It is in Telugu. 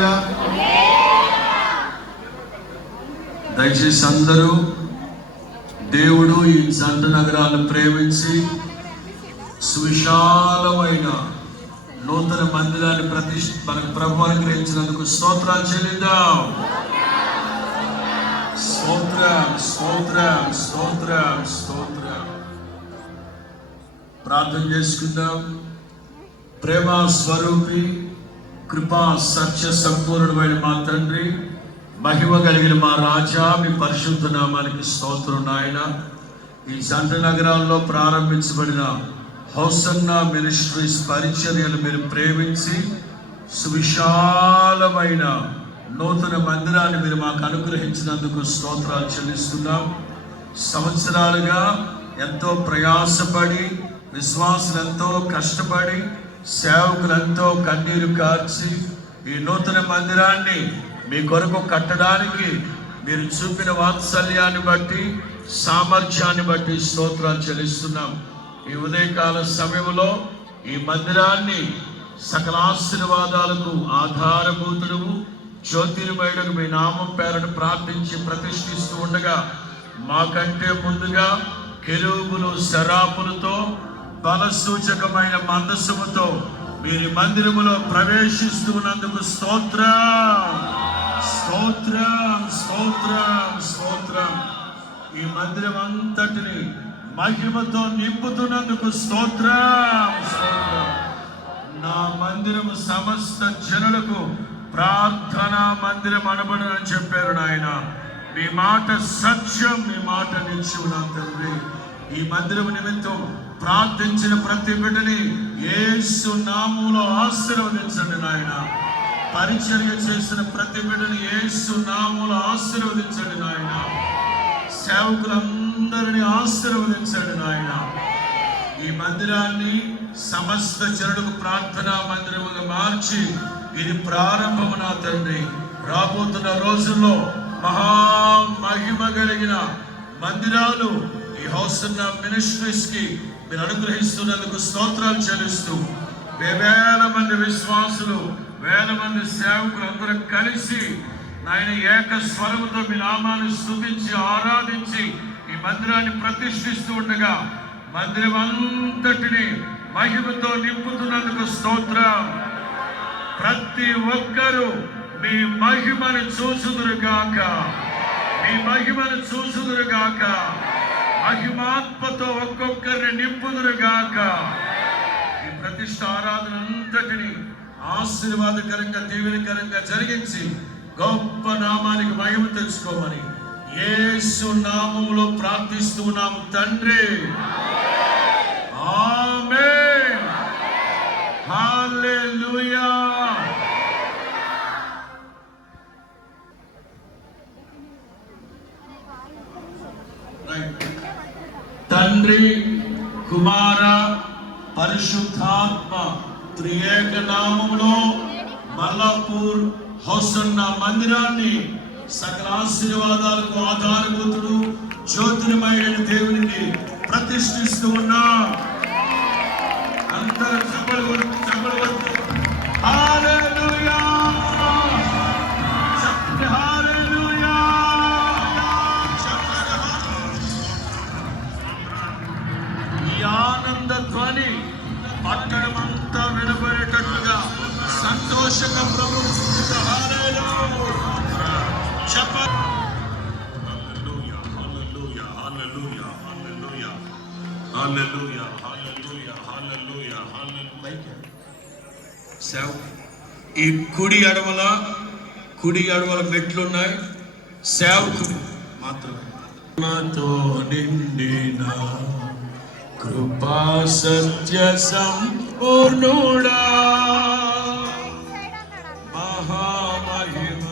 హల్లెలూయా. దయచేసి అందరూ దేవుడు ఈ జంట నగరాలను ప్రేమించి సువిశాలమైన నూతన మందిరాన్ని మనకు ప్రభు అనుగ్రహించినందుకు స్తోత్రాలు చెల్లిద్దాం. స్తోత్రం స్తోత్రం స్తోత్రం స్తోత్రం. ప్రార్థన చేసుకుందాం. ప్రేమ స్వరూపి, కృపా సత్య సంపూర్ణమైన మా తండ్రి, మహిమ కలిగిన మా రాజా, మీ పరిశుద్ధ నామానికి స్తోత్రం నాయన. ఈ జంట నగరాల్లో ప్రారంభించబడిన హోసన్నా మినిస్ట్రీస్ పరిచర్యలు మీరు ప్రేమించి సువిశాలమైన నూతన మందిరాన్ని మీరు మాకు అనుగ్రహించినందుకు స్తోత్రాలు చెల్లిస్తున్నాం. సంవత్సరాలుగా ఎంతో ప్రయాసపడి, విశ్వాసులు ఎంతో కష్టపడి, సేవకులు ఎంతో కన్నీరు కార్చి ఈ నూతన మందిరాన్ని మీ కొరకు కట్టడానికి మీరు చూపిన వాత్సల్యాన్ని బట్టి, సామర్థ్యాన్ని బట్టి స్తోత్రాలు చెల్లిస్తున్నాం. ఈ ఉదయకాల సమయంలో ఈ మందిరాన్ని సకల ఆశీర్వాదాలకు ఆధారభూతుడు జ్యోతిర్మయుడు మీ నామం పేరట ప్రార్థించి ప్రతిష్ఠిస్తూ ఉండగా, మాకంటే ముందుగా కెరూబులు శరాపులతో బల సూచకమైన మందసముతో మీరు మందిరములో ప్రవేశిస్తున్నందుకు స్తోత్రం స్తోత్రం స్తోత్రం స్తోత్రం. ఈ మందిరం అంతటిని మహిమతో నింపుతున్నందుకు స్తోత్రం స్తోత్రం. నా మందిరము సమస్త జనులకు ప్రార్థనా మందిరం అనబడని చెప్పారు నాయన. మీ మాట సత్యం, మీ మాట నిలిచివున్న తండ్రి. ఈ మందిరం నిమిత్తం ప్రార్థించిన ప్రతి బిడ్డని యేసు నామములో ఆశీర్వదించండి నాయన. పరిచర్య చేసిన ప్రతి బిడ్డని యేసు నామములో ఆశీర్వదించండి నాయన. సేవకులందరినీ ఆశీర్వదించండి నాయన. ఈ మందిరాన్ని సమస్త జనులకు ప్రార్థనా మందిరముగా మార్చి ఇది ప్రారంభము నా తండ్రి. రాబోతున్న రోజుల్లో మహిమ కలిగిన మందిరాలు ఈ హోసన్నా మినిస్ట్రీస్ కి మీరు అనుగ్రహిస్తున్నందుకు స్తోత్రాలు చెల్లిస్తూ, వేల మంది విశ్వాసులు, వేల మంది సేవకులు అందరూ కలిసి ఆయన ఏక స్వరముతో మీ నామాన్ని స్తుతించి ఆరాధించి ఈ మందిరాన్ని ప్రతిష్ఠిస్తూ ఉండగా, మందిరం అంతటిని మహిమతో నింపుతున్నందుకు స్తోత్రం. ప్రతి ఒక్కరూ మీ మహిమను చూసుదురుగాక, మీ మహిమను చూసుదురుగాక, మహిమాత్మతో ఒక్కొక్కరిని నింపుదురుగాక. ఈ ప్రతిష్ఠ ఆరాధన అంతటిని ఆశీర్వాదకరంగా దీవెనకరంగా జరిగించి గొప్ప నామానికి మహిమ తెచ్చుకోమని యేసు నామములో ప్రార్థిస్తున్నాము తండ్రి. ఆమేన్. హల్లెలూయా. తండ్రి, కుమార, పరిశుద్ధాత్మ త్రియేక నామములో మల్లాపూర్ హోసన్నా మందిరాన్ని సకల ఆశీర్వాదాలకు ఆధారభూతుడు జ్యోతిర్మయుడైన దేవునికి ప్రతిష్ఠిస్తూ ఉన్నా. అందరూ చప్పలు కొడుతూ హల్లెలూయా హల్లెలూయా. ఈ ఆనంద ధ్వని పట్టణమంతా వినబడేటట్లుగా సంతోషంగా ప్రభు ఈ కుడి అడవల మెట్లున్నాయి. సేవకుడు మాత్రమే మాతో నిండిన కృపా సత్య సంపూర్ణుడా, మహామహిమ